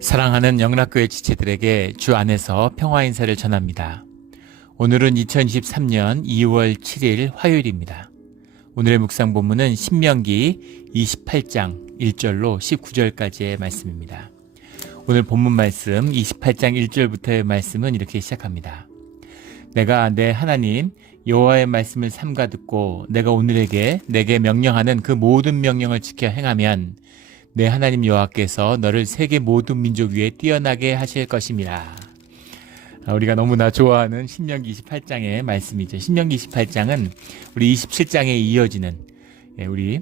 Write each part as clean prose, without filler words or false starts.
사랑하는 영락교회 지체들에게 주 안에서 평화 인사를 전합니다. 오늘은 2023년 2월 7일 화요일입니다. 오늘의 묵상 본문은 신명기 28장 1절로 19절까지의 말씀입니다. 오늘 본문 말씀 28장 1절부터의 말씀은 이렇게 시작합니다. 내가 내 하나님 여호와의 말씀을 삼가 듣고 내가 오늘에게 내게 명령하는 그 모든 명령을 지켜 행하면 내 하나님 여호와께서 너를 세계 모든 민족 위에 뛰어나게 하실 것임이라. 우리가 너무나 좋아하는 신명기 28장의 말씀이죠. 신명기 28장은 우리 27장에 이어지는 우리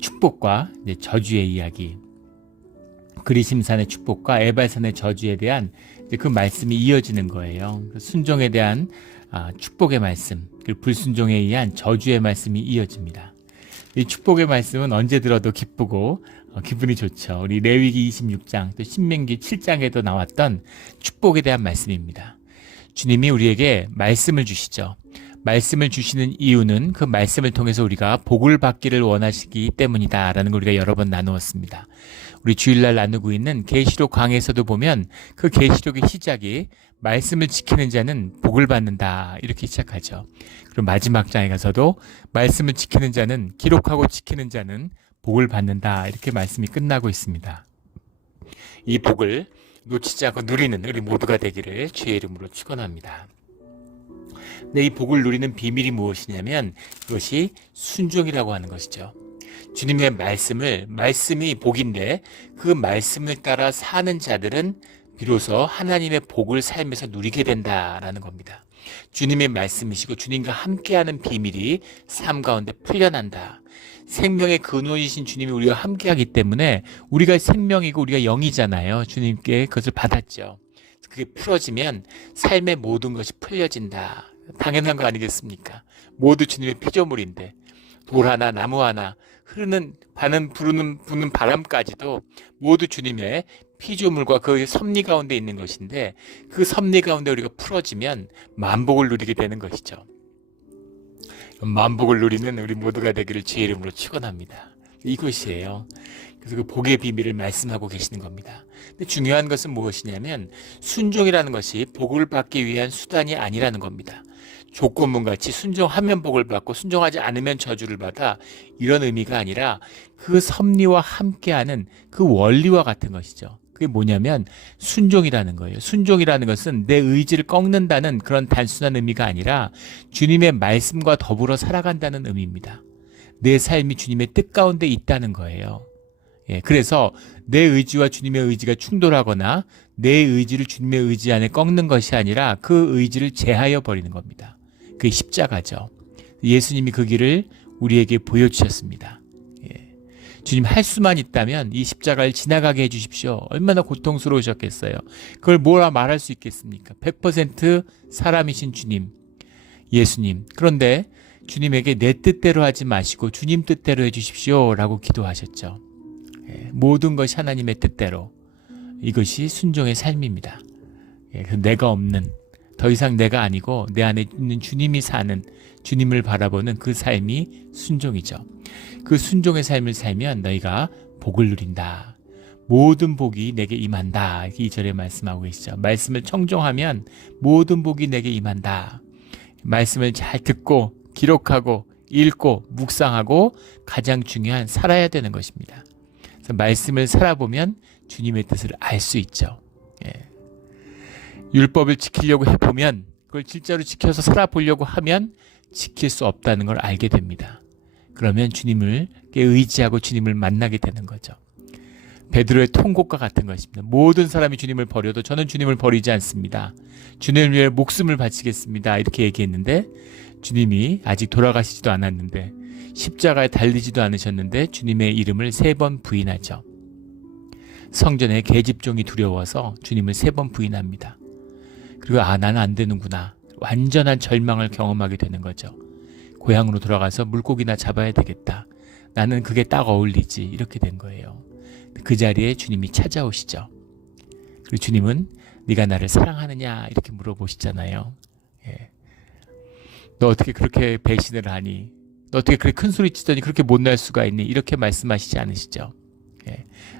축복과 저주의 이야기, 그리심산의 축복과 에발산의 저주에 대한 그 말씀이 이어지는 거예요. 순종에 대한 축복의 말씀, 그리고 불순종에 의한 저주의 말씀이 이어집니다. 이 축복의 말씀은 언제 들어도 기쁘고 기분이 좋죠. 우리 레위기 26장 또 신명기 7장에도 나왔던 축복에 대한 말씀입니다. 주님이 우리에게 말씀을 주시죠. 말씀을 주시는 이유는 그 말씀을 통해서 우리가 복을 받기를 원하시기 때문이다 라는 걸 우리가 여러 번 나누었습니다. 우리 주일날 나누고 있는 계시록 강에서도 보면 그 계시록의 시작이 말씀을 지키는 자는 복을 받는다 이렇게 시작하죠. 그리고 마지막 장에 가서도 말씀을 지키는 자는, 기록하고 지키는 자는 복을 받는다 이렇게 말씀이 끝나고 있습니다. 이 복을 놓치지 않고 누리는 우리 모두가 되기를 주의 이름으로 축원합니다. 근데 이 복을 누리는 비밀이 무엇이냐면 그것이 순종이라고 하는 것이죠. 주님의 말씀이 복인데 그 말씀을 따라 사는 자들은 비로소 하나님의 복을 삶에서 누리게 된다라는 겁니다. 주님의 말씀이시고 주님과 함께하는 비밀이 삶 가운데 풀려난다. 생명의 근원이신 주님이 우리와 함께하기 때문에 우리가 생명이고 우리가 영이잖아요. 주님께 그것을 받았죠. 그게 풀어지면 삶의 모든 것이 풀려진다. 당연한 거 아니겠습니까? 모두 주님의 피조물인데 돌 하나 나무 하나 흐르는 부는 바람까지도 모두 주님의 피조물과 그 섭리 가운데 있는 것인데 그 섭리 가운데 우리가 풀어지면 만복을 누리게 되는 것이죠. 만복을 누리는 우리 모두가 되기를 주의 이름으로 축원합니다. 이것이에요. 그래서 그 복의 비밀을 말씀하고 계시는 겁니다. 근데 중요한 것은 무엇이냐면 순종이라는 것이 복을 받기 위한 수단이 아니라는 겁니다. 조건문같이 순종하면 복을 받고 순종하지 않으면 저주를 받아 이런 의미가 아니라 그 섭리와 함께하는 그 원리와 같은 것이죠. 그게 뭐냐면 순종이라는 거예요. 순종이라는 것은 내 의지를 꺾는다는 그런 단순한 의미가 아니라 주님의 말씀과 더불어 살아간다는 의미입니다. 내 삶이 주님의 뜻 가운데 있다는 거예요. 그래서 내 의지와 주님의 의지가 충돌하거나 내 의지를 주님의 의지 안에 꺾는 것이 아니라 그 의지를 제하여 버리는 겁니다. 그게 십자가죠. 예수님이 그 길을 우리에게 보여주셨습니다. 주님 할 수만 있다면 이 십자가를 지나가게 해주십시오. 얼마나 고통스러우셨겠어요. 그걸 뭐라 말할 수 있겠습니까? 100% 사람이신 주님, 예수님. 그런데 주님에게 내 뜻대로 하지 마시고 주님 뜻대로 해주십시오 라고 기도하셨죠. 모든 것이 하나님의 뜻대로. 이것이 순종의 삶입니다. 내가 없는, 더 이상 내가 아니고 내 안에 있는 주님이 사는, 주님을 바라보는 그 삶이 순종이죠. 그 순종의 삶을 살면 너희가 복을 누린다. 모든 복이 내게 임한다. 2절에 말씀하고 계시죠. 말씀을 청종하면 모든 복이 내게 임한다. 말씀을 잘 듣고 기록하고 읽고 묵상하고 가장 중요한 살아야 되는 것입니다. 그래서 말씀을 살아보면 주님의 뜻을 알 수 있죠. 율법을 지키려고 해보면 그걸 진짜로 지켜서 살아보려고 하면 지킬 수 없다는 걸 알게 됩니다. 그러면 주님을 의지하고 주님을 만나게 되는 거죠. 베드로의 통곡과 같은 것입니다. 모든 사람이 주님을 버려도 저는 주님을 버리지 않습니다. 주님을 위해 목숨을 바치겠습니다. 이렇게 얘기했는데 주님이 아직 돌아가시지도 않았는데 십자가에 달리지도 않으셨는데 주님의 이름을 3번 부인하죠. 성전에 계집종이 두려워서 주님을 3번 부인합니다. 그리고 나는 안 되는구나. 완전한 절망을 경험하게 되는 거죠. 고향으로 돌아가서 물고기나 잡아야 되겠다. 나는 그게 딱 어울리지. 이렇게 된 거예요. 그 자리에 주님이 찾아오시죠. 그리고 주님은 네가 나를 사랑하느냐 이렇게 물어보시잖아요. 너 어떻게 그렇게 배신을 하니? 너 어떻게 그렇게 큰 소리 치더니 그렇게 못날 수가 있니? 이렇게 말씀하시지 않으시죠.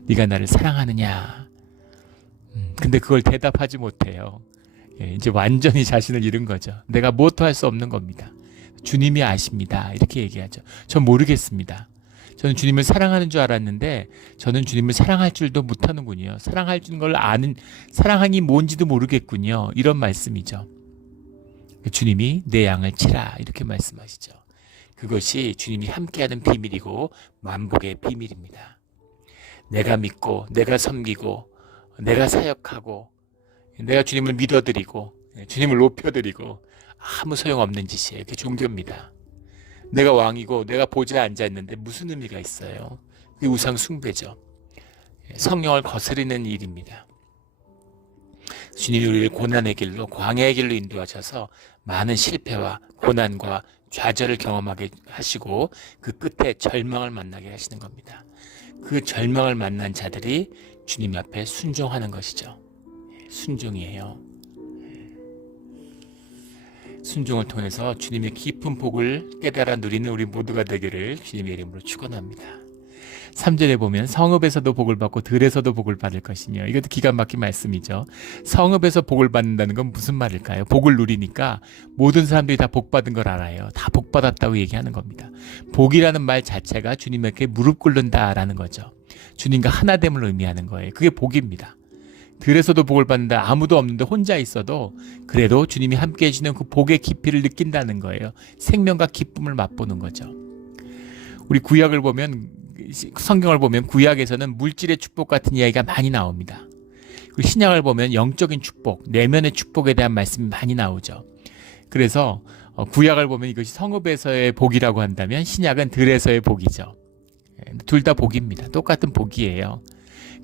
네가 나를 사랑하느냐? 근데 그걸 대답하지 못해요. 이제 완전히 자신을 잃은 거죠. 내가 무엇도 할 수 없는 겁니다. 주님이 아십니다. 이렇게 얘기하죠. 전 모르겠습니다. 저는 주님을 사랑하는 줄 알았는데 저는 주님을 사랑할 줄도 못하는군요. 사랑할 걸 아는 사랑이 뭔지도 모르겠군요. 이런 말씀이죠. 주님이 내 양을 치라 이렇게 말씀하시죠. 그것이 주님이 함께하는 비밀이고 만복의 비밀입니다. 내가 믿고 내가 섬기고 내가 사역하고 내가 주님을 믿어드리고 주님을 높여드리고 아무 소용없는 짓이에요. 그게 종교입니다. 내가 왕이고 내가 보좌에 앉아있는데 무슨 의미가 있어요? 그게 우상 숭배죠. 성령을 거스르는 일입니다. 주님이 우리를 고난의 길로 광야의 길로 인도하셔서 많은 실패와 고난과 좌절을 경험하게 하시고 그 끝에 절망을 만나게 하시는 겁니다. 그 절망을 만난 자들이 주님 앞에 순종하는 것이죠. 순종이에요. 순종을 통해서 주님의 깊은 복을 깨달아 누리는 우리 모두가 되기를 주님의 이름으로 축원합니다. 3절에 보면 성읍에서도 복을 받고 들에서도 복을 받을 것이며, 이것도 기가 막힌 말씀이죠. 성읍에서 복을 받는다는 건 무슨 말일까요? 복을 누리니까 모든 사람들이 다 복 받은 걸 알아요. 다 복 받았다고 얘기하는 겁니다. 복이라는 말 자체가 주님에게 무릎 꿇는다라는 거죠. 주님과 하나됨을 의미하는 거예요. 그게 복입니다. 들에서도 복을 받는다. 아무도 없는데 혼자 있어도 그래도 주님이 함께 해주는 그 복의 깊이를 느낀다는 거예요. 생명과 기쁨을 맛보는 거죠. 우리 구약을 보면, 성경을 보면 구약에서는 물질의 축복 같은 이야기가 많이 나옵니다. 그리고 신약을 보면 영적인 축복, 내면의 축복에 대한 말씀이 많이 나오죠. 그래서 구약을 보면 이것이 성읍에서의 복이라고 한다면 신약은 들에서의 복이죠. 둘 다 복입니다. 똑같은 복이에요.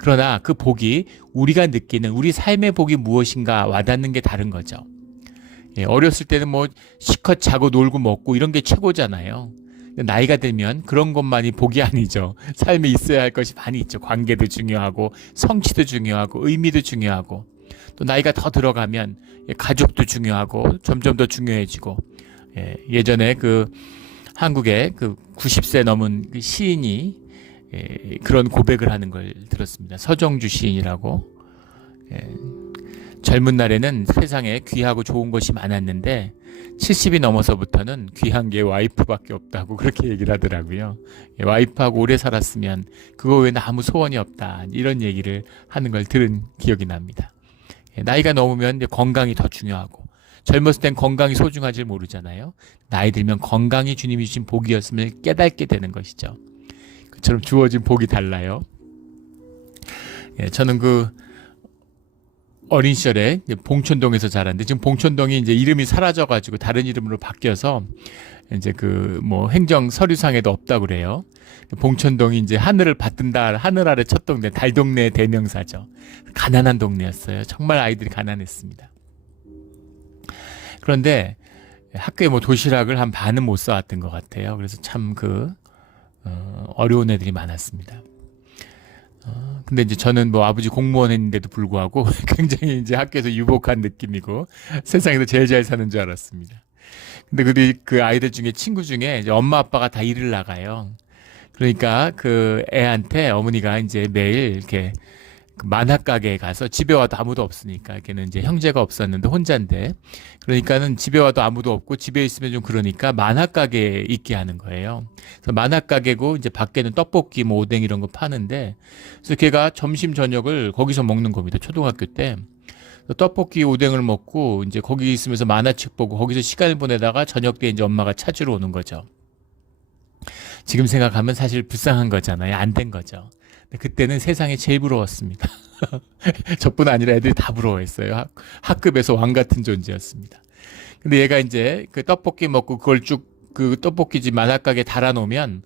그러나 그 복이 우리가 느끼는 우리 삶의 복이 무엇인가 와닿는 게 다른 거죠. 어렸을 때는 뭐 실컷 자고 놀고 먹고 이런 게 최고잖아요. 나이가 들면 그런 것만이 복이 아니죠. 삶에 있어야 할 것이 많이 있죠. 관계도 중요하고 성취도 중요하고 의미도 중요하고, 또 나이가 더 들어가면 가족도 중요하고 점점 더 중요해지고, 예전에 그 한국의 그 90세 넘은 그 시인이 그런 고백을 하는 걸 들었습니다. 서정주 시인이라고. 젊은 날에는 세상에 귀하고 좋은 것이 많았는데 70이 넘어서부터는 귀한 게 와이프밖에 없다고 그렇게 얘기를 하더라고요. 와이프하고 오래 살았으면 그거 외에는 아무 소원이 없다, 이런 얘기를 하는 걸 들은 기억이 납니다. 나이가 넘으면 이제 건강이 더 중요하고, 젊었을 땐 건강이 소중하지 모르잖아요. 나이 들면 건강이 주님이 주신 복이었음을 깨닫게 되는 것이죠. 그처럼 주어진 복이 달라요. 저는 그 어린 시절에 봉천동에서 자랐는데, 지금 봉천동이 이제 이름이 사라져가지고 다른 이름으로 바뀌어서 이제 그 뭐 행정 서류상에도 없다고 그래요. 봉천동이 이제 하늘을 받든다, 하늘 아래 첫 동네, 달 동네의 대명사죠. 가난한 동네였어요. 정말 아이들이 가난했습니다. 그런데 학교에 뭐 도시락을 한 반은 못 사왔던 것 같아요. 그래서 참 어려운 애들이 많았습니다. 근데 이제 저는 뭐 아버지 공무원 했는데도 불구하고 굉장히 이제 학교에서 유복한 느낌이고 세상에서 제일 잘 사는 줄 알았습니다. 근데 그 아이들 중에, 친구 중에 이제 엄마 아빠가 다 일을 나가요. 그러니까 그 애한테 어머니가 이제 매일 이렇게 그 만화 가게에 가서, 집에 와도 아무도 없으니까, 걔는 이제 형제가 없었는데 혼자인데, 그러니까는 집에 와도 아무도 없고 집에 있으면 좀 그러니까 만화 가게에 있게 하는 거예요. 그래서 만화 가게고 이제 밖에는 떡볶이, 뭐 오뎅 이런 거 파는데, 그래서 걔가 점심 저녁을 거기서 먹는 겁니다. 초등학교 때. 떡볶이 오뎅을 먹고 이제 거기 있으면서 만화책 보고 거기서 시간을 보내다가 저녁 때 이제 엄마가 찾으러 오는 거죠. 지금 생각하면 사실 불쌍한 거잖아요. 안 된 거죠. 그때는 세상에 제일 부러웠습니다. 저뿐 아니라 애들이 다 부러워했어요. 학급에서 왕 같은 존재였습니다. 근데 얘가 이제 그 떡볶이 먹고 그걸 쭉 그 떡볶이집 만화가게에 달아놓으면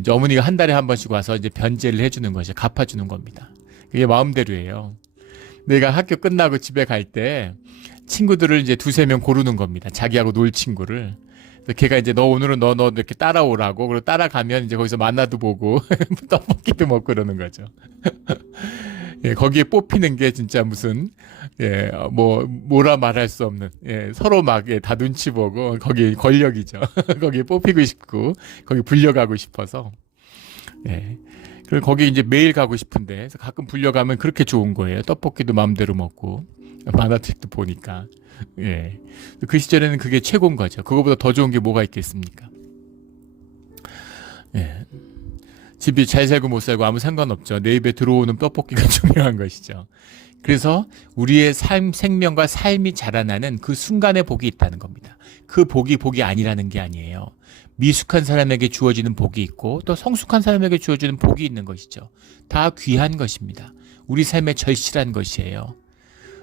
이제 어머니가 한 달에 한 번씩 와서 이제 변제를 해주는 것이, 갚아주는 겁니다. 그게 마음대로예요. 내가 학교 끝나고 집에 갈 때 친구들을 이제 두세 명 고르는 겁니다. 자기하고 놀 친구를. 걔가 이제 너 오늘은 너 이렇게 따라오라고. 그리고 따라가면 이제 거기서 만화도 보고 떡볶이도 먹고 그러는 거죠. 거기에 뽑히는 게 진짜 무슨 뭐라 말할 수 없는, 서로 막 다 눈치 보고, 거기 권력이죠. 거기에 뽑히고 싶고 거기 불려가고 싶어서. 그리고 거기 이제 매일 가고 싶은데 그래서 가끔 불려가면 그렇게 좋은 거예요. 떡볶이도 마음대로 먹고 만화책도 보니까. 예. 그 시절에는 그게 최고인 거죠. 그거보다 더 좋은 게 뭐가 있겠습니까? 예. 집이 잘 살고 못 살고 아무 상관없죠. 내 입에 들어오는 떡볶이가 중요한 것이죠. 그래서 우리의 생명과 삶이 자라나는 그 순간에 복이 있다는 겁니다. 그 복이 아니라는 게 아니에요. 미숙한 사람에게 주어지는 복이 있고 또 성숙한 사람에게 주어지는 복이 있는 것이죠. 다 귀한 것입니다. 우리 삶에 절실한 것이에요.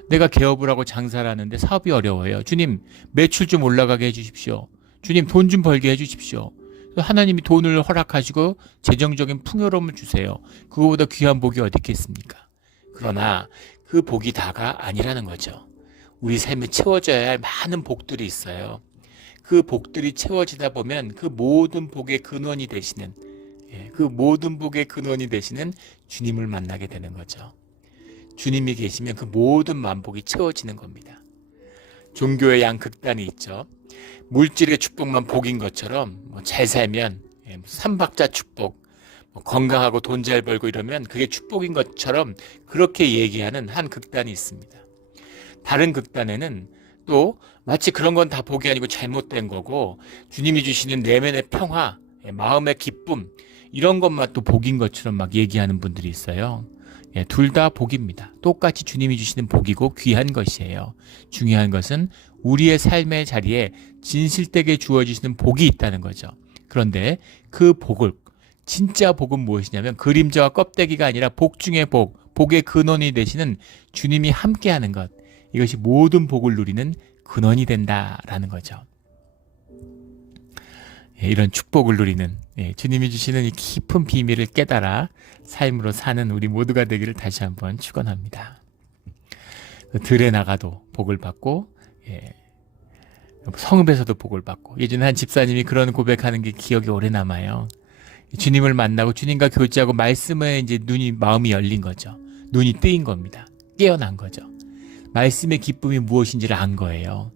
내가 개업을 하고 장사를 하는데 사업이 어려워요. 주님, 매출 좀 올라가게 해주십시오. 주님, 돈 좀 벌게 해주십시오. 하나님이 돈을 허락하시고 재정적인 풍요로움을 주세요. 그거보다 귀한 복이 어디 있겠습니까? 그러나 그 복이 다가 아니라는 거죠. 우리 삶에 채워져야 할 많은 복들이 있어요. 그 복들이 채워지다 보면 그 모든 복의 근원이 되시는, 그 모든 복의 근원이 되시는 주님을 만나게 되는 거죠. 주님이 계시면 그 모든 만복이 채워지는 겁니다. 종교의 양극단이 있죠. 물질의 축복만 복인 것처럼 잘 살면 삼박자 축복, 건강하고 돈 잘 벌고 이러면 그게 축복인 것처럼 그렇게 얘기하는 한 극단이 있습니다. 다른 극단에는 또 마치 그런 건 다 복이 아니고 잘못된 거고 주님이 주시는 내면의 평화, 마음의 기쁨 이런 것만 또 복인 것처럼 막 얘기하는 분들이 있어요. 둘 다 복입니다. 똑같이 주님이 주시는 복이고 귀한 것이에요. 중요한 것은 우리의 삶의 자리에 진실되게 주어지시는 복이 있다는 거죠. 그런데 그 복을 진짜 복은 무엇이냐면 그림자와 껍데기가 아니라 복 중의 복, 복의 근원이 되시는 주님이 함께하는 것. 이것이 모든 복을 누리는 근원이 된다라는 거죠. 이런 축복을 누리는 주님이 주시는 이 깊은 비밀을 깨달아 삶으로 사는 우리 모두가 되기를 다시 한번 축원합니다. 들에 나가도 복을 받고 성읍에서도 복을 받고 예전에 한 집사님이 그런 고백하는 게 기억이 오래 남아요. 주님을 만나고 주님과 교제하고 말씀에 이제 마음이 열린 거죠. 눈이 뜨인 겁니다. 깨어난 거죠. 말씀의 기쁨이 무엇인지를 안 거예요.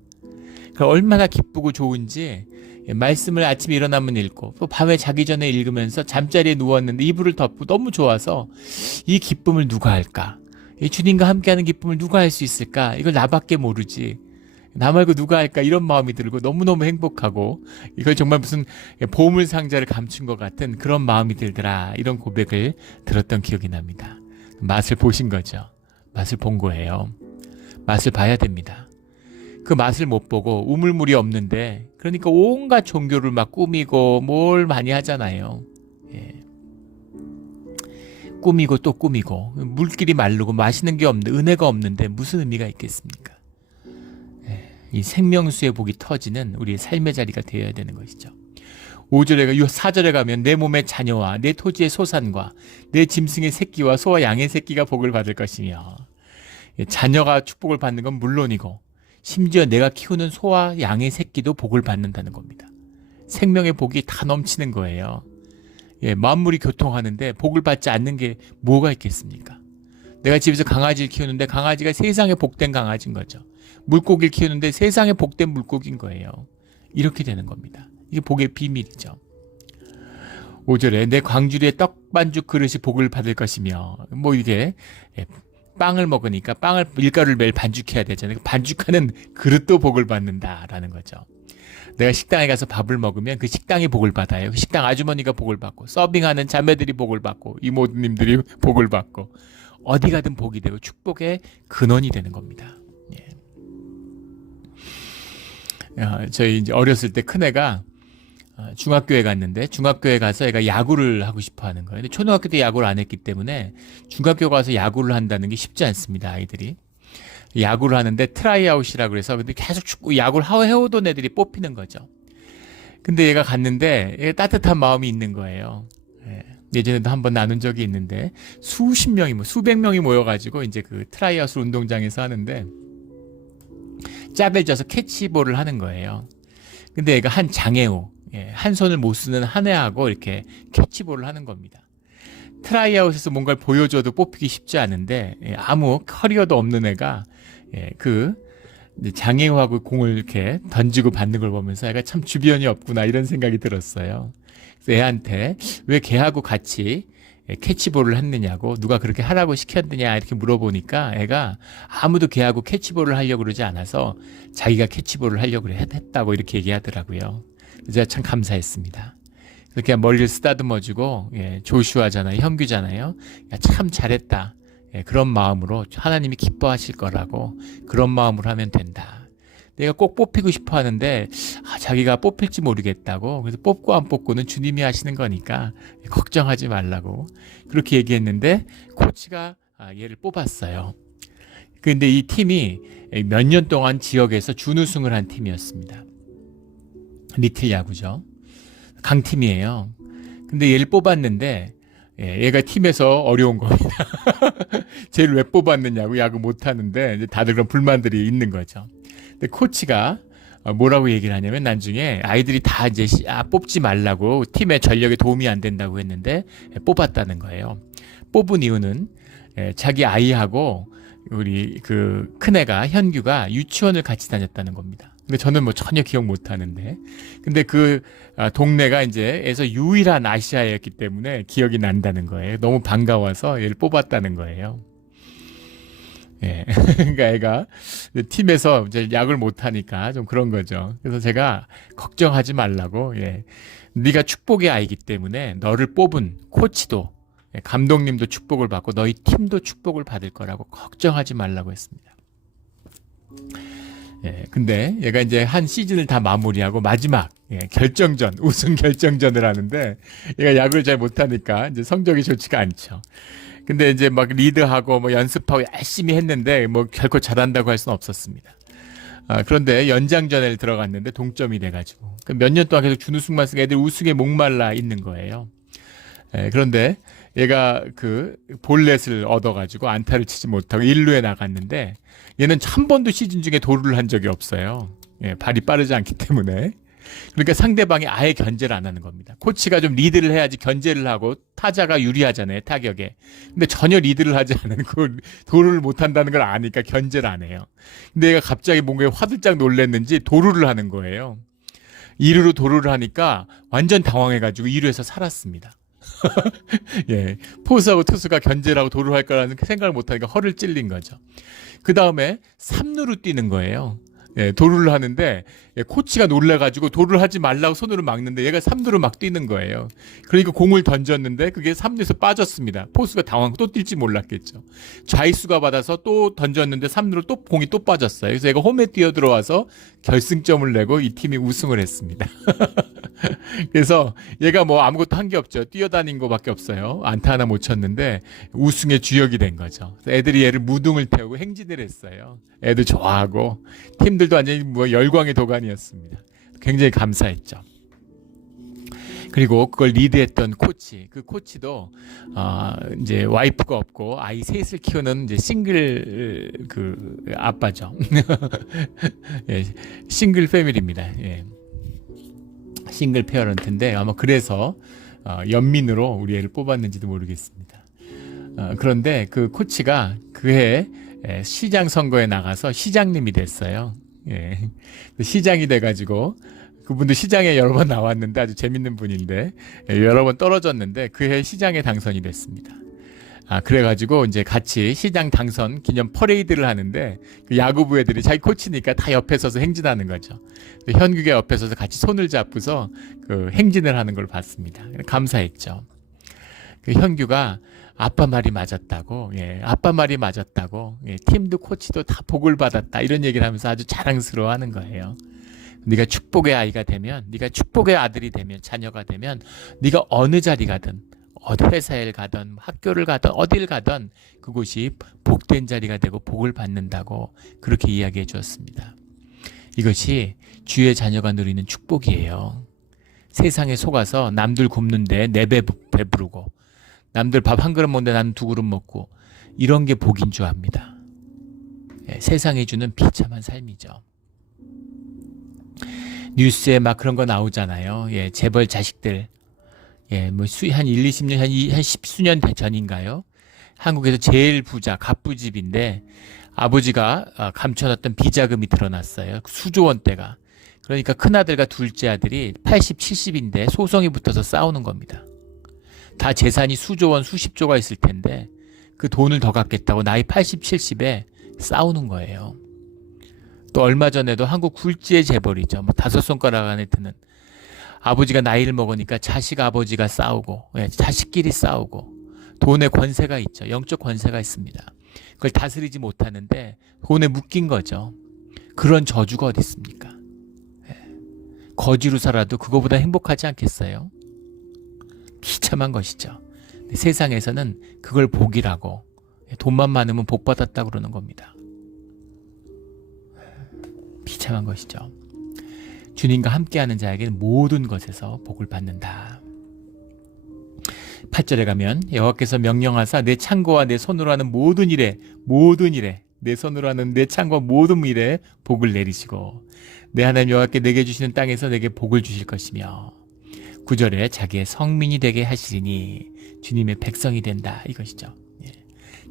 얼마나 기쁘고 좋은지 말씀을 아침에 일어나면 읽고 또 밤에 자기 전에 읽으면서 잠자리에 누웠는데 이불을 덮고 너무 좋아서 이 기쁨을 누가 할까? 이 주님과 함께하는 기쁨을 누가 할 수 있을까? 이걸 나밖에 모르지. 나 말고 누가 할까? 이런 마음이 들고 너무너무 행복하고 이걸 정말 무슨 보물 상자를 감춘 것 같은 그런 마음이 들더라. 이런 고백을 들었던 기억이 납니다. 맛을 보신 거죠. 맛을 본 거예요. 맛을 봐야 됩니다. 그 맛을 못 보고 우물물이 없는데 그러니까 온갖 종교를 막 꾸미고 뭘 많이 하잖아요. 꾸미고 또 꾸미고 물길이 마르고 맛있는 게 없는데 은혜가 없는데 무슨 의미가 있겠습니까? 이 생명수의 복이 터지는 우리의 삶의 자리가 되어야 되는 것이죠. 5절에 4절에 가면 내 몸의 자녀와 내 토지의 소산과 내 짐승의 새끼와 소와 양의 새끼가 복을 받을 것이며 자녀가 축복을 받는 건 물론이고 심지어 내가 키우는 소와 양의 새끼도 복을 받는다는 겁니다. 생명의 복이 다 넘치는 거예요. 만물이 교통하는데 복을 받지 않는 게 뭐가 있겠습니까? 내가 집에서 강아지를 키우는데 강아지가 세상에 복된 강아지인 거죠. 물고기를 키우는데 세상에 복된 물고기인 거예요. 이렇게 되는 겁니다. 이게 복의 비밀이죠. 5절에 내 광주리의 떡반죽 그릇이 복을 받을 것이며 이게 빵을 먹으니까 밀가루를 매일 반죽해야 되잖아요. 반죽하는 그릇도 복을 받는다라는 거죠. 내가 식당에 가서 밥을 먹으면 그 식당이 복을 받아요. 그 식당 아주머니가 복을 받고 서빙하는 자매들이 복을 받고 이모님들이 복을 받고 어디 가든 복이 되고 축복의 근원이 되는 겁니다. 저희 이제 어렸을 때 큰애가 중학교에 갔는데 중학교에 가서 애가 야구를 하고 싶어 하는 거예요. 근데 초등학교 때 야구를 안 했기 때문에 중학교 가서 야구를 한다는 게 쉽지 않습니다. 아이들이. 야구를 하는데 트라이아웃이라고 그래서 근데 계속 축구 야구를 해오던 애들이 뽑히는 거죠. 근데 얘가 갔는데 얘가 따뜻한 마음이 있는 거예요. 예전에도 한번 나눈 적이 있는데 수십 명이 수백 명이 모여가지고 이제 그 트라이아웃 운동장에서 하는데 짝을 져서 캐치볼을 하는 거예요. 근데 얘가 한 장애우, 한 손을 못 쓰는 한 애하고 이렇게 캐치볼을 하는 겁니다. 트라이아웃에서 뭔가를 보여줘도 뽑히기 쉽지 않은데 아무 커리어도 없는 애가 그 장애우하고 공을 이렇게 던지고 받는 걸 보면서 애가 참 주변이 없구나 이런 생각이 들었어요. 그래서 애한테 왜 걔하고 같이 캐치볼을 했느냐고, 누가 그렇게 하라고 시켰느냐 이렇게 물어보니까 애가 아무도 걔하고 캐치볼을 하려고 그러지 않아서 자기가 캐치볼을 하려고 했다고 이렇게 얘기하더라고요. 제가 참 감사했습니다. 그렇게 머리를 쓰다듬어주고, 조슈아잖아요, 형규잖아요. 야, 참 잘했다. 그런 마음으로 하나님이 기뻐하실 거라고, 그런 마음으로 하면 된다. 내가 꼭 뽑히고 싶어 하는데 자기가 뽑힐지 모르겠다고, 그래서 뽑고 안 뽑고는 주님이 하시는 거니까 걱정하지 말라고 그렇게 얘기했는데, 코치가 얘를 뽑았어요. 그런데 이 팀이 몇 년 동안 지역에서 준우승을 한 팀이었습니다. 리틀 야구죠. 강팀이에요. 근데 얘를 뽑았는데 얘가 팀에서 어려운 겁니다. 쟤를 왜 뽑았느냐고, 야구 못하는데 이제 다들 그런 불만들이 있는 거죠. 근데 코치가 뭐라고 얘기를 하냐면, 나중에 아이들이 다 이제 뽑지 말라고, 팀의 전력에 도움이 안 된다고 했는데 뽑았다는 거예요. 뽑은 이유는 자기 아이하고 우리 그 큰애가, 현규가 유치원을 같이 다녔다는 겁니다. 근데 저는 뭐 전혀 기억 못 하는데, 근데 그 동네가 이제 에서 유일한 아시아였기 때문에 기억이 난다는 거예요. 너무 반가워서 얘를 뽑았다는 거예요. 그러니까 애가 팀에서 이제 야구를 못 하니까 좀 그런 거죠. 그래서 제가 걱정하지 말라고, 네가 축복의 아이기 때문에 너를 뽑은 코치도, 감독님도 축복을 받고 너희 팀도 축복을 받을 거라고 걱정하지 말라고 했습니다. 근데 얘가 이제 한 시즌을 다 마무리하고 마지막 결정전, 우승 결정전을 하는데, 얘가 야구를 잘 못하니까 이제 성적이 좋지가 않죠. 근데 이제 막 리드하고 뭐 연습하고 열심히 했는데 뭐 결코 잘한다고 할 수는 없었습니다. 그런데 연장전에 들어갔는데 동점이 돼가지고 몇 년 동안 계속 준우승만 쓰고 애들 우승에 목말라 있는 거예요. 그런데 얘가 그 볼넷을 얻어가지고 안타를 치지 못하고 1루에 나갔는데, 얘는 한 번도 시즌 중에 도루를 한 적이 없어요. 발이 빠르지 않기 때문에. 그러니까 상대방이 아예 견제를 안 하는 겁니다. 코치가 좀 리드를 해야지 견제를 하고 타자가 유리하잖아요, 타격에. 근데 전혀 리드를 하지 않고 도루를 못 한다는 걸 아니까 견제를 안 해요. 근데 얘가 갑자기 뭔가 화들짝 놀랐는지 도루를 하는 거예요. 2루로 도루를 하니까 완전 당황해가지고 2루에서 살았습니다. 포수하고 투수가 견제를 하고 도루를 할 거라는 생각을 못하니까 허를 찔린 거죠. 그 다음에 3루로 뛰는 거예요. 도루를 하는데 코치가 놀라가지고 도루를 하지 말라고 손으로 막는데 얘가 3루로 막 뛰는 거예요. 그러니까 공을 던졌는데 그게 3루에서 빠졌습니다. 포수가 당황하고 또 뛸지 몰랐겠죠. 좌익수가 받아서 또 던졌는데 3루로 또 공이 또 빠졌어요. 그래서 얘가 홈에 뛰어들어와서 결승점을 내고 이 팀이 우승을 했습니다. 그래서 얘가 뭐 아무것도 한 게 없죠. 뛰어다닌 거밖에 없어요. 안타 하나 못 쳤는데 우승의 주역이 된 거죠. 애들이 얘를 무등을 태우고 행진을 했어요. 애들 좋아하고 팀들도 완전히 뭐 열광의 도가니였습니다. 굉장히 감사했죠. 그리고 그걸 리드했던 코치, 그 코치도 이제 와이프가 없고 아이 셋을 키우는 이제 싱글 그 아빠죠. 싱글 패밀리입니다. 싱글 페어런트인데 아마 그래서 연민으로 우리 애를 뽑았는지도 모르겠습니다. 그런데 그 코치가 그해 시장 선거에 나가서 시장님이 됐어요. 시장이 돼가지고 그분도 시장에 여러 번 나왔는데 아주 재밌는 분인데 여러 번 떨어졌는데 그해 시장에 당선이 됐습니다. 그래가지고 이제 같이 시장 당선 기념 퍼레이드를 하는데 그 야구부 애들이 자기 코치니까 다 옆에 서서 행진하는 거죠. 현규가 옆에 서서 같이 손을 잡고서 그 행진을 하는 걸 봤습니다. 감사했죠. 그 현규가 아빠 말이 맞았다고, 아빠 말이 맞았다고, 팀도 코치도 다 복을 받았다 이런 얘기를 하면서 아주 자랑스러워하는 거예요. 네가 축복의 아이가 되면, 네가 축복의 아들이 되면, 자녀가 되면, 네가 어느 자리 가든, 어디 회사에 가든, 학교를 가든, 어딜 가든 그곳이 복된 자리가 되고 복을 받는다고 그렇게 이야기해 주었습니다. 이것이 주의 자녀가 누리는 축복이에요. 세상에 속아서 남들 굶는데 내 배 배부르고, 남들 밥 한 그릇 먹는데 나는 두 그릇 먹고, 이런 게 복인 줄 압니다. 세상에 주는 비참한 삶이죠. 뉴스에 막 그런 거 나오잖아요. 재벌 자식들, 뭐 한 1, 20년, 한 10수년 전인가요? 한국에서 제일 부자, 갑부집인데 아버지가 감춰놨던 비자금이 드러났어요. 수조 원대가. 그러니까 큰아들과 둘째 아들이 80, 70인데 소송이 붙어서 싸우는 겁니다. 다 재산이 수조 원, 수십조가 있을 텐데 그 돈을 더 갚겠다고 나이 80, 70에 싸우는 거예요. 또 얼마 전에도 한국 굴지의 재벌이죠. 뭐 5손가락 안에 드는 아버지가 나이를 먹으니까 자식 아버지가 싸우고, 자식끼리 싸우고, 돈의 권세가 있죠. 영적 권세가 있습니다. 그걸 다스리지 못하는데 돈에 묶인 거죠. 그런 저주가 어디 있습니까? 거지로 살아도 그거보다 행복하지 않겠어요? 비참한 것이죠. 세상에서는 그걸 복이라고, 돈만 많으면 복 받았다고 그러는 겁니다. 비참한 것이죠. 주님과 함께하는 자에게는 모든 것에서 복을 받는다. 8절에 가면 여호와께서 명령하사 내 창고와 내 손으로 하는 모든 일에 내 손으로 하는 내 창고와 모든 일에 복을 내리시고 내 하나님 여호와께 내게 주시는 땅에서 내게 복을 주실 것이며 9절에 자기의 성민이 되게 하시리니 주님의 백성이 된다 이것이죠.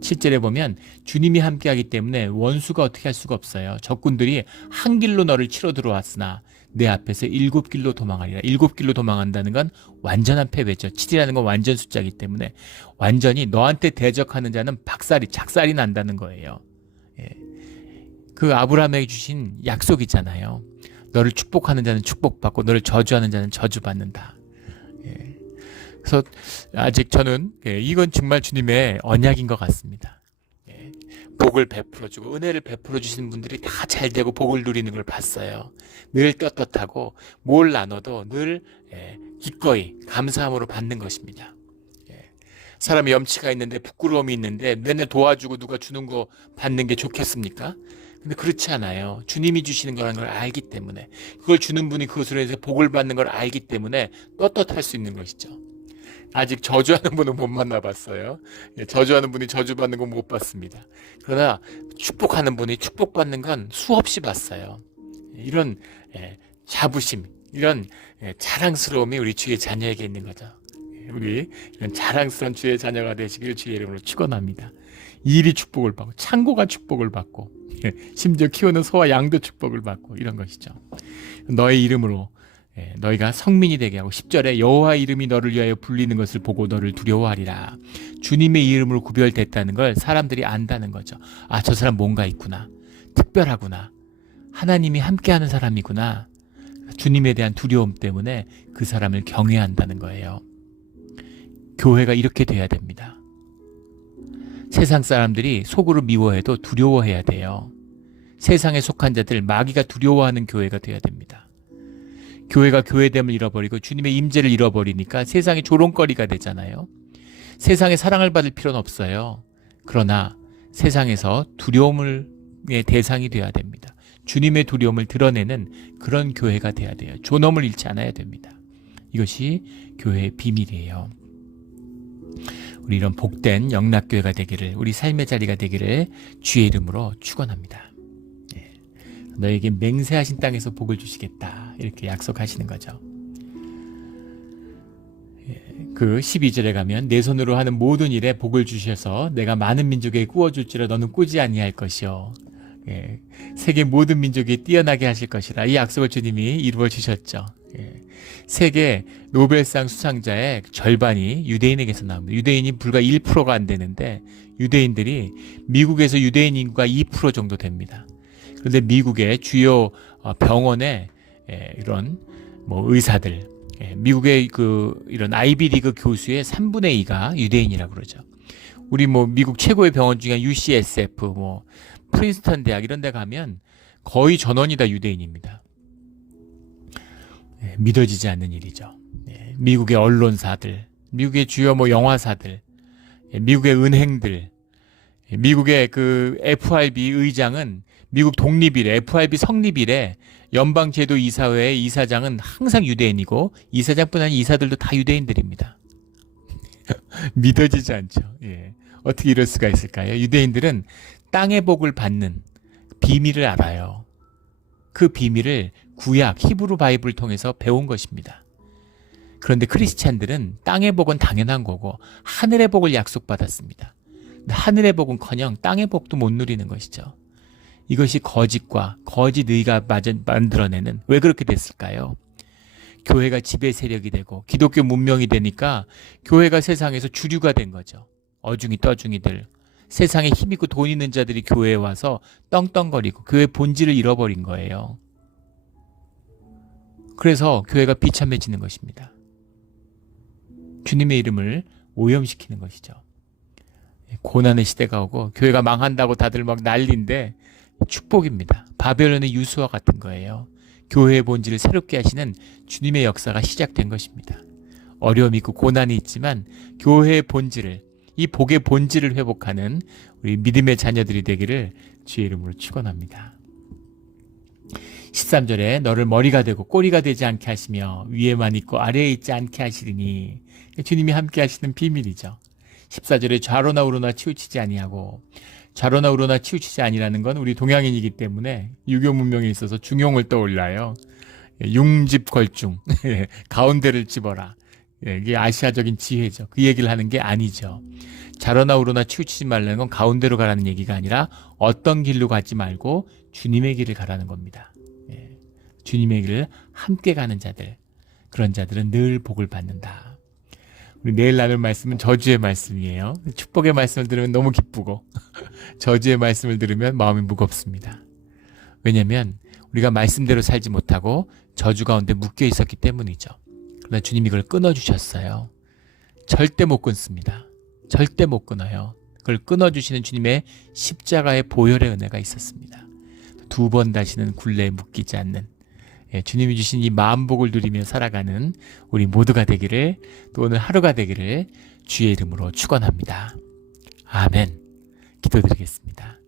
7절에 보면 주님이 함께하기 때문에 원수가 어떻게 할 수가 없어요. 적군들이 한 길로 너를 치러 들어왔으나 내 앞에서 7길로 도망하리라. 7길로 도망한다는 건 완전한 패배죠. 7이라는 건 완전 숫자이기 때문에 완전히 너한테 대적하는 자는 작살이 난다는 거예요. 그 아브라함에게 주신 약속이잖아요. 너를 축복하는 자는 축복받고 너를 저주하는 자는 저주받는다. 그래서 아직 저는 이건 정말 주님의 언약인 것 같습니다. 복을 베풀어주고 은혜를 베풀어 주시는 분들이 다 잘되고 복을 누리는 걸 봤어요. 늘 떳떳하고 뭘 나눠도 늘 기꺼이 감사함으로 받는 것입니다. 사람이 염치가 있는데 부끄러움이 있는데 맨날 도와주고 누가 주는 거 받는 게 좋겠습니까? 근데 그렇지 않아요. 주님이 주시는 거라는 걸 알기 때문에 그걸 주는 분이 그것으로 해서 복을 받는 걸 알기 때문에 떳떳할 수 있는 것이죠. 아직 저주하는 분은 못 만나봤어요. 저주하는 분이 저주받는 건 못 봤습니다. 그러나 축복하는 분이 축복받는 건 수없이 봤어요. 이런 자부심, 이런 자랑스러움이 우리 주의 자녀에게 있는 거죠. 우리 이런 자랑스러운 주의 자녀가 되시길 주의 이름으로 축원합니다. 일이 축복을 받고 창고가 축복을 받고 심지어 키우는 소와 양도 축복을 받고 이런 것이죠. 너의 이름으로 너희가 성민이 되게 하고 10절에 여호와 이름이 너를 위하여 불리는 것을 보고 너를 두려워하리라. 주님의 이름으로 구별됐다는 걸 사람들이 안다는 거죠. 아, 저 사람 뭔가 있구나. 특별하구나. 하나님이 함께하는 사람이구나. 주님에 대한 두려움 때문에 그 사람을 경외한다는 거예요. 교회가 이렇게 돼야 됩니다. 세상 사람들이 속으로 미워해도 두려워해야 돼요. 세상에 속한 자들, 마귀가 두려워하는 교회가 돼야 됩니다. 교회가 교회됨을 잃어버리고 주님의 임재를 잃어버리니까 세상이 조롱거리가 되잖아요. 세상에 사랑을 받을 필요는 없어요. 그러나 세상에서 두려움의 대상이 돼야 됩니다. 주님의 두려움을 드러내는 그런 교회가 돼야 돼요. 존엄을 잃지 않아야 됩니다. 이것이 교회의 비밀이에요. 우리 이런 복된 영락교회가 되기를, 우리 삶의 자리가 되기를 주의 이름으로 축원합니다. 너에게 맹세하신 땅에서 복을 주시겠다 이렇게 약속하시는 거죠. 그 12절에 가면 내 손으로 하는 모든 일에 복을 주셔서 내가 많은 민족에게 꾸어줄지라 너는 꾸지 아니할 것이요. 세계 모든 민족이 뛰어나게 하실 것이라 이 약속을 주님이 이루어 주셨죠. 세계 노벨상 수상자의 절반이 유대인에게서 나옵니다. 유대인이 불과 1%가 안 되는데 유대인들이 미국에서 유대인 인구가 2% 정도 됩니다. 그런데 미국의 주요 병원의 이런 의사들, 미국의 이런 아이비리그 교수의 3분의 2가 유대인이라고 그러죠. 우리 미국 최고의 병원 중에 UCSF, 프린스턴 대학 이런 데 가면 거의 전원이 다 유대인입니다. 믿어지지 않는 일이죠. 미국의 언론사들, 미국의 주요 영화사들, 미국의 은행들, 미국의 그 FRB 의장은 미국 독립일에 FRB 성립일에 연방제도이사회의 이사장은 항상 유대인이고 이사장뿐 아니라 이사들도 다 유대인들입니다. 믿어지지 않죠. 어떻게 이럴 수가 있을까요? 유대인들은 땅의 복을 받는 비밀을 알아요. 그 비밀을 구약 히브리 바이블을 통해서 배운 것입니다. 그런데 크리스찬들은 땅의 복은 당연한 거고 하늘의 복을 약속받았습니다. 근데 하늘의 복은커녕 땅의 복도 못 누리는 것이죠. 이것이 거짓과 거짓 의가 만들어내는, 왜 그렇게 됐을까요? 교회가 지배 세력이 되고 기독교 문명이 되니까 교회가 세상에서 주류가 된 거죠. 어중이 떠중이들, 세상에 힘 있고 돈 있는 자들이 교회에 와서 떵떵거리고 교회 본질을 잃어버린 거예요. 그래서 교회가 비참해지는 것입니다. 주님의 이름을 오염시키는 것이죠. 고난의 시대가 오고 교회가 망한다고 다들 막 난리인데 축복입니다. 바벨론의 유수와 같은 거예요. 교회의 본질을 새롭게 하시는 주님의 역사가 시작된 것입니다. 어려움이 있고 고난이 있지만 교회의 본질을, 이 복의 본질을 회복하는 우리 믿음의 자녀들이 되기를 주의 이름으로 축원합니다. 13절에 너를 머리가 되고 꼬리가 되지 않게 하시며 위에만 있고 아래에 있지 않게 하시리니, 주님이 함께 하시는 비밀이죠. 14절에 좌로나 우로나 치우치지 아니하고, 좌로나 우로나 치우치지 아니라는 건 우리 동양인이기 때문에 유교 문명에 있어서 중용을 떠올려요. 융집걸중, 가운데를 집어라. 이게 아시아적인 지혜죠. 그 얘기를 하는 게 아니죠. 좌로나 우로나 치우치지 말라는 건 가운데로 가라는 얘기가 아니라 어떤 길로 가지 말고 주님의 길을 가라는 겁니다. 주님의 길을 함께 가는 자들, 그런 자들은 늘 복을 받는다. 우리 내일 나눌 말씀은 저주의 말씀이에요. 축복의 말씀을 들으면 너무 기쁘고 저주의 말씀을 들으면 마음이 무겁습니다. 왜냐하면 우리가 말씀대로 살지 못하고 저주 가운데 묶여 있었기 때문이죠. 그러나 주님이 그걸 끊어주셨어요. 절대 못 끊습니다. 절대 못 끊어요. 그걸 끊어주시는 주님의 십자가의 보혈의 은혜가 있었습니다. 2번 다시는 굴레에 묶이지 않는, 주님이 주신 이 만복을 누리며 살아가는 우리 모두가 되기를, 또 오늘 하루가 되기를 주의 이름으로 축원합니다. 아멘. 기도드리겠습니다.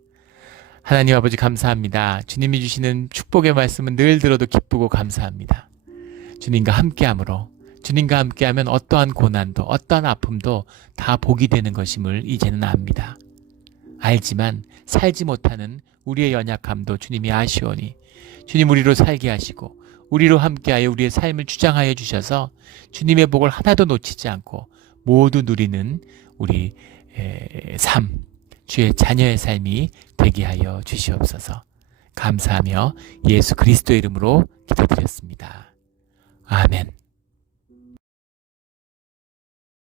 하나님 아버지 감사합니다. 주님이 주시는 축복의 말씀은 늘 들어도 기쁘고 감사합니다. 주님과 함께함으로, 주님과 함께하면 어떠한 고난도 어떠한 아픔도 다 복이 되는 것임을 이제는 압니다. 알지만 살지 못하는 우리의 연약함도 주님이 아시오니 주님 우리로 살게 하시고 우리로 함께하여 우리의 삶을 주장하여 주셔서 주님의 복을 하나도 놓치지 않고 모두 누리는 우리 삶, 주의 자녀의 삶이 되게 하여 주시옵소서. 감사하며 예수 그리스도의 이름으로 기도드렸습니다. 아멘.